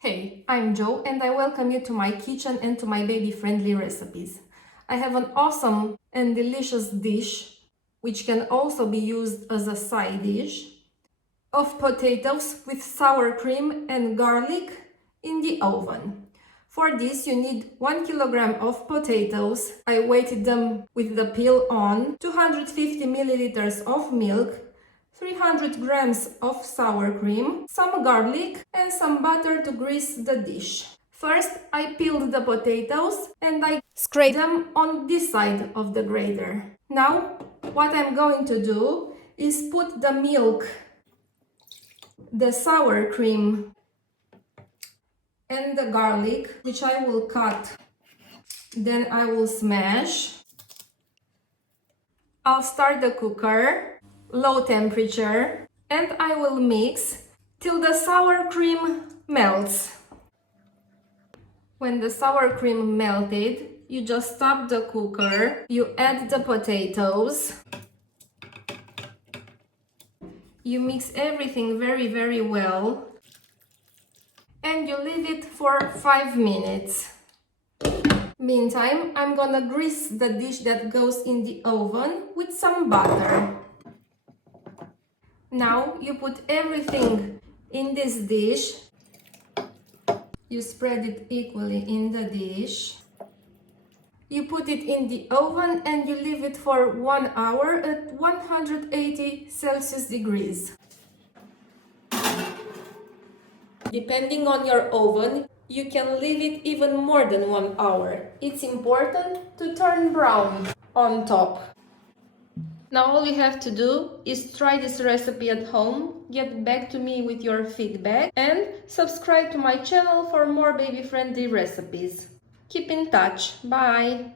Hey, I'm Jo and I welcome you to my kitchen and to my baby-friendly recipes. I have an awesome and delicious dish, which can also be used as a side dish, of potatoes with sour cream and garlic in the oven. For this you need 1 kilogram of potatoes. I weighted them with the peel on, 250 milliliters of milk, 300 grams of sour cream, some garlic and some butter to grease the dish. First, I peeled the potatoes and I scraped them on this side of the grater. Now, what I'm going to do is put the milk, the sour cream and the garlic, which I will cut. Then I will smash. I'll start the cooker, low temperature, and I will mix till the sour cream melts. When the sour cream melted, you just stop the cooker, you add the potatoes, you mix everything very well, and you leave it for 5 minutes. Meantime, I'm gonna grease the dish that goes in the oven with some butter. Now you put everything in this dish. You spread it equally in the dish. You put it in the oven and you leave it for 1 hour at 180 Celsius degrees. Depending on your oven, you can leave it even more than 1 hour. It's important to turn brown on top. Now all you have to do is try this recipe at home, get back to me with your feedback, and subscribe to my channel for more baby-friendly recipes. Keep in touch. Bye!